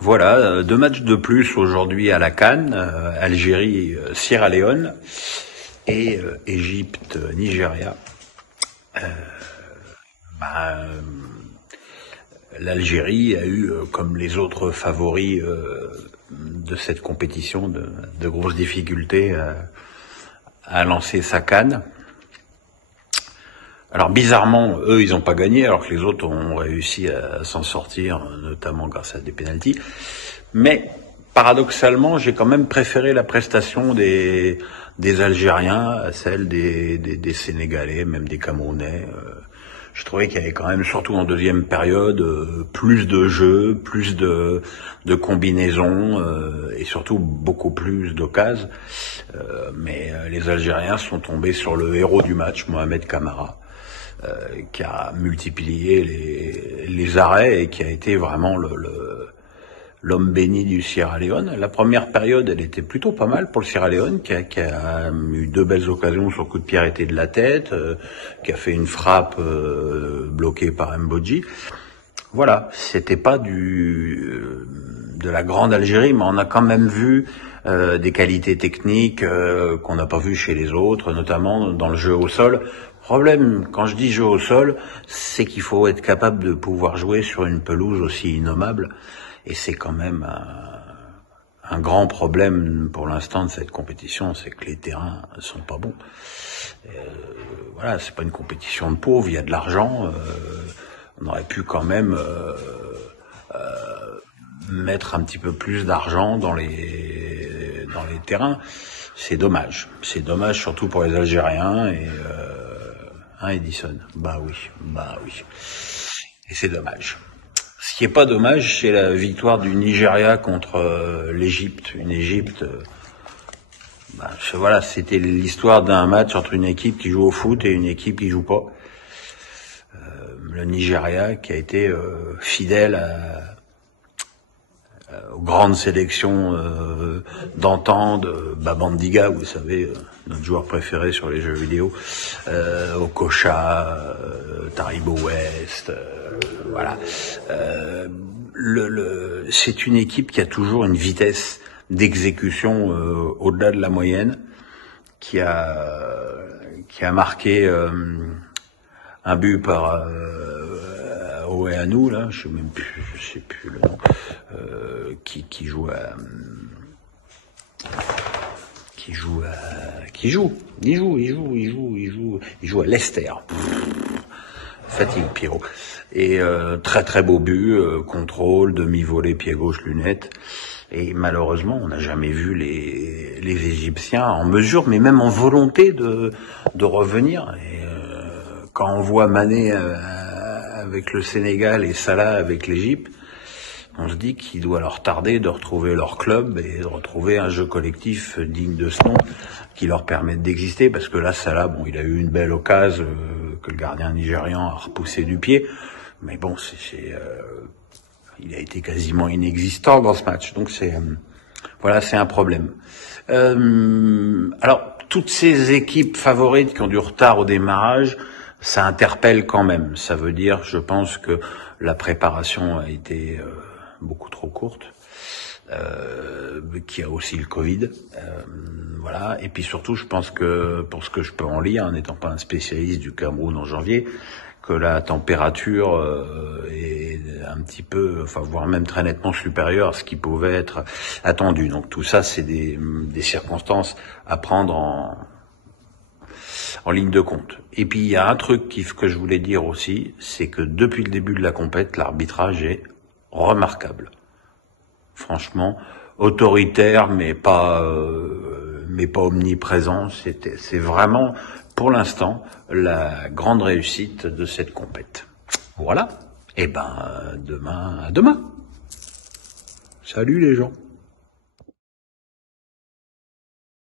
Voilà, deux matchs de plus aujourd'hui à la CAN, Algérie, Sierra Leone et Égypte, Nigeria. Bah, L'Algérie a eu, comme les autres favoris de cette compétition, de grosses difficultés à lancer sa CAN. Alors bizarrement, eux, ils n'ont pas gagné, alors que les autres ont réussi à s'en sortir, notamment grâce à des pénaltys. Mais paradoxalement, j'ai quand même préféré la prestation des Algériens à celle des Sénégalais, même des Camerounais. Je trouvais qu'il y avait quand même, surtout en deuxième période, plus de jeux, plus de combinaisons et surtout beaucoup plus d'occasions. Mais les Algériens sont tombés sur le héros du match, Mohamed Camara, qui a multiplié les arrêts et qui a été vraiment l'homme béni du Sierra Leone. La première période, elle était plutôt pas mal pour le Sierra Leone, qui a eu deux belles occasions sur coup de pied arrêté de la tête, qui a fait une frappe bloquée par Mbodji. Voilà, c'était pas de la grande Algérie, mais on a quand même vu des qualités techniques qu'on n'a pas vues chez les autres, notamment dans le jeu au sol. Problème, quand je dis jeu au sol, c'est qu'il faut être capable de pouvoir jouer sur une pelouse aussi innommable. Et c'est quand même un grand problème pour l'instant de cette compétition, c'est que les terrains sont pas bons. Voilà, c'est pas une compétition de pauvres, il y a de l'argent. On aurait pu quand même mettre un petit peu plus d'argent dans les terrains. C'est dommage surtout pour les Algériens et Edison. Bah oui. Et c'est dommage. Ce qui est pas dommage, c'est la victoire du Nigeria contre l'Égypte. Une Égypte, voilà, c'était l'histoire d'un match entre une équipe qui joue au foot et une équipe qui joue pas. Le Nigeria qui a été fidèle aux grandes sélections d'antan de Babandiga, vous savez, notre joueur préféré sur les jeux vidéo, Okocha, Taribo West, voilà. C'est une équipe qui a toujours une vitesse d'exécution au-delà de la moyenne, qui a marqué un but par Oeanu, là, je sais plus le nom, qui joue à Leicester. Fatigue Pierrot. Et très très beau but, contrôle, demi-volée, pied gauche, lunettes. Et malheureusement, on n'a jamais vu les Égyptiens en mesure, mais même en volonté de revenir. Et quand on voit Mané avec le Sénégal et Salah avec l'Égypte, on se dit qu'il doit leur tarder de retrouver leur club et de retrouver un jeu collectif digne de ce nom qui leur permette d'exister. Parce que là, Salah, bon, il a eu une belle occasion que le gardien nigérian a repoussé du pied. Mais bon, il a été quasiment inexistant dans ce match. Donc voilà, c'est un problème. Alors, toutes ces équipes favorites qui ont du retard au démarrage, ça interpelle quand même. Ça veut dire, je pense que la préparation a été beaucoup trop courte, qu'il y a aussi le Covid, voilà. Et puis surtout, je pense que, pour ce que je peux en lire, en n'étant pas un spécialiste du Cameroun en janvier, que la température est un petit peu, enfin voire même très nettement supérieure à ce qui pouvait être attendu. Donc tout ça, c'est des circonstances à prendre en ligne de compte. Et puis il y a un truc que je voulais dire aussi, c'est que depuis le début de la compète, l'arbitrage est remarquable. Franchement, autoritaire, mais pas omniprésent. C'est vraiment, pour l'instant, la grande réussite de cette compète. Voilà. Et à demain. Salut les gens.